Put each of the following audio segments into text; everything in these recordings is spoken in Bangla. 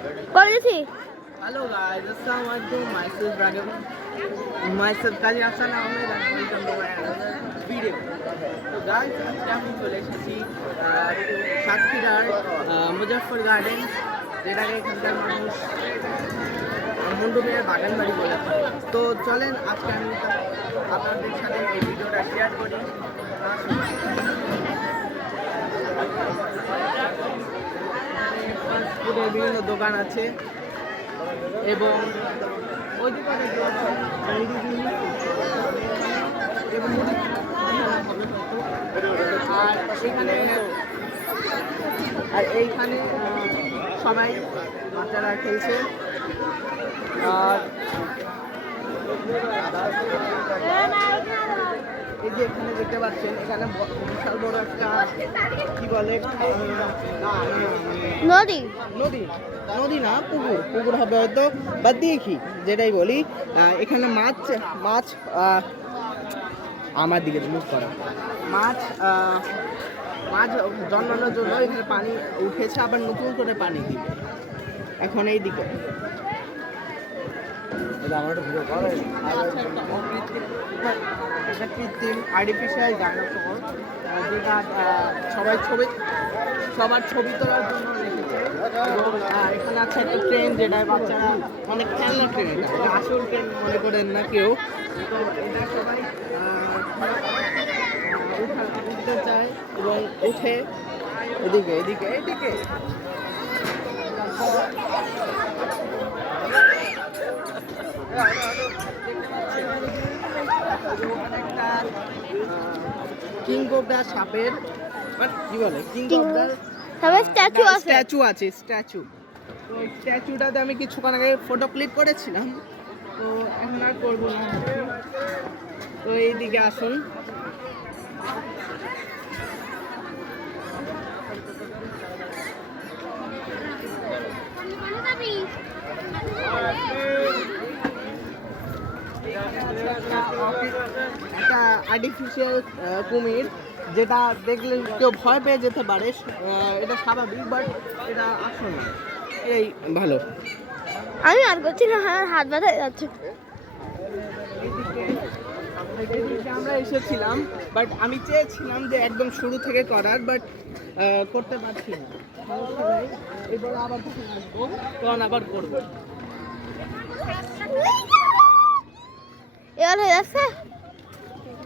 Hello guys, Assalamualaikum. Myself Raghav. Myself Kazi Hassan Ahmed and welcome to my another video. So guys, আজকে আমি চলে এসেছি সাতক্ষীরার মুজাফফর গার্ডেন, যেটাকে এখানকার মানুষ মুন্ডু মেয়ের বাগান বাড়ি বলে। তো চলেন আজকে আমি আপনাদের সাথে এই ভিডিওটা শেয়ার করি। বিভিন্ন দোকান আছে এবং ওই দোকানে আর এইখানে সবাই বাচ্চারা খেলছে। আর এই যে এখানে দেখতে পাচ্ছেন, এখানে বিশাল বড় একটা কি বলে নদী নদী নদী না পুকুর পুকুর হবে হয়তো, বা দেখি যেটাই বলি। এখানে মাছ মাছ আমার দিকে মুখ করা মাছ মাছ জন্মানোর জন্য এখানে পানি উঠেছে, আবার নতুন করে পানি দিবে এখন এই দিকে। কৃত্রিম আর্টিফিশিয়াল ডাইনোসর, যেটা সবার ছবি তোলার জন্য রেখেছে। এবং এখানে আছে একটা ট্রেন, যেটা বাচ্চারা অনেক খেলনা ট্রেন, এটা আসল ট্রেন মনে করেন না কেউ। তো এটা সবাই উঠতে চায় এবং উঠে এদিকে এদিকে এদিকে কিং কোবরা সাপের কি বলে কিং কোবরার স্ট্যাচু আছে, স্ট্যাচু। তো স্ট্যাচুটাতে আমি কিছুক্ষণ আগে ফটো ক্লিক করেছিলাম, তো এখন আর করবো না। তো এইদিকে আসুন। একটা আর্টিফিশিয়াল কুমির, যেটা দেখলে কেউ ভয় পেয়ে যেতে পারে, এটা স্বাভাবিক, বাট এটা আসল না, এই ভালো। আমি আর করছি না, হাত ব্যথা যাচ্ছে। আমরা এসেছিলাম, বাট আমি চেয়েছিলাম যে একদম শুরু থেকে করার, বাট করতে পারছি না। এবার আবার যখন আসবো তখন আবার করবো।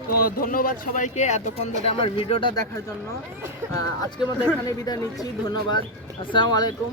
তো ধন্যবাদ সবাইকে এতক্ষণ ধরে আমার ভিডিওটা দেখার জন্য। আজকের মতো এখানে বিদায় নিচ্ছি। ধন্যবাদ। আসসালামু আলাইকুম।